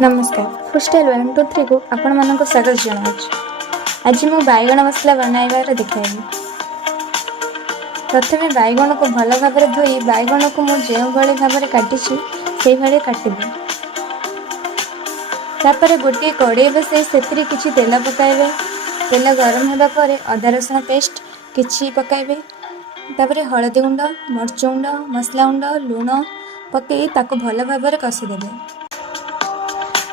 नमस्कार फुस्टाइल 123 को आपण मानक स्वागत जनावि। आज मु बैगण मसला बनाइबार देखाइबी। प्रथमे बैगण को भल भाव धोई बैगण को मुझे भाई भाव काटी से भाई काटबी। तापर गोटे कड़े बसई से किसी तेल पकाइबे। तेल गरम होगा पर अदा रसुण पेस्ट किछि पकाइबे। तापर हलदी गुंड मर्च गुंड मसला गुंड लुण पकई ताको भल भाव कषिदेवे।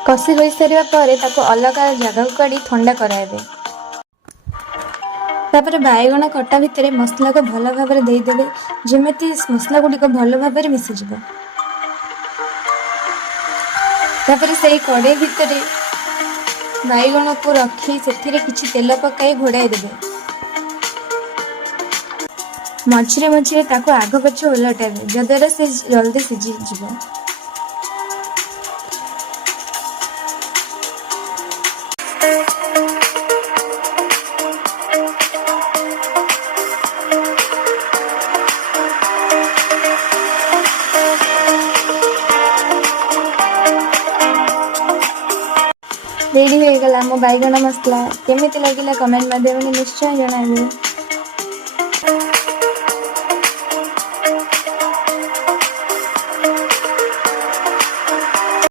कषि हो सारा पर अलग जगह को काढ़ी ठंडा कराइबे। तापर बैगण कटा भितर मसला को भल भाव देदेवे जमी मसला गुड़िक भल भाव मिसीज। तापर से कड़े भितर बैगण को रखी से किछि तेल पकाई घोड़ाई देवे। मझिरे मझिरे ताको आग पछ ओलटाइबे जद्वारा से जल्दी सिझी ଯିବ। रेडी हो गला मो बैगण मसला। केमिति लगिला कमेंट माध्यम निश्चय जणाइबे।